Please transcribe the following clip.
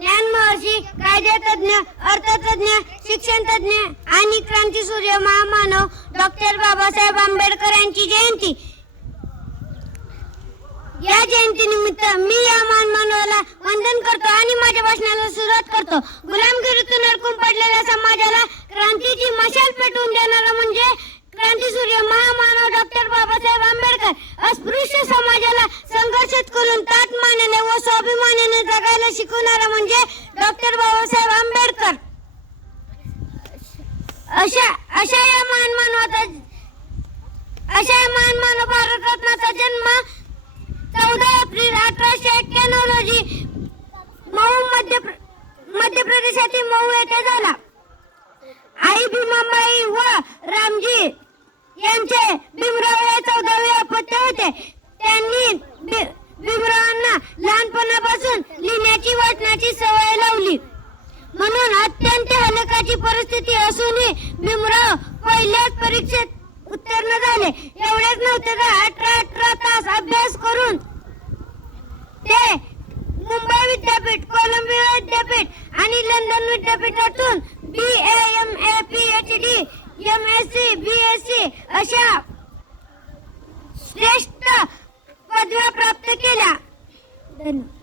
ज्ञानमहर्षी, कायदेतज्ञ, अर्थतज्ञ, शिक्षणतज्ञ आणि क्रांतीसूर्य महामानव डॉक्टर बाबासाहेब आंबेडकर यांची जयंती. या जयंतीनिमित्त मी या महामानवाला वंदन करतो आणि माझ्या भाषणाला सुरुवात करतो. गुलामगिरीतून अडकून पडलेल्या समाजाला क्रांतीची मशाल पेटवून देणारा म्हणजे क्रांतीसूर्य महामानव डॉक्टर बाबासाहेब आंबेडकर. अस्पृश्य समाजाला संघर्षित करून ताटमानेने व स्वाभिमानाने जगायला शिकवणारा म्हणजे डॉक्टर बाबासाहेब आंबेडकर. अशा या महामानव भारतरत्नाचा जन्म 14 एप्रिल 1891 रोजी मध्य प्रदेशातील मऊ येथे झाला. आई भीमाबाई व रामजी यांचे भीमराव हे 14वे अपत्य होते. त्यांनी भीमरावांना लहानपणापासून लिहिण्याची वाचनाची सवय लावली. म्हणून अत्यंत हलाखीची परिस्थिती असूनही भीमराव पहिल्याच परीक्षेत उत्तीर्ण झाले. एवढेच नव्हते तर 18 तास अभ्यास करून ते मुंबई विद्यापीठ, कोलंबिया विद्यापीठ आणि लंडन विद्यापीठातून BA, MA, PhD, MSc, BSc अशा श्रेष्ठ पदव्या प्राप्त केल्या. धन्यवाद.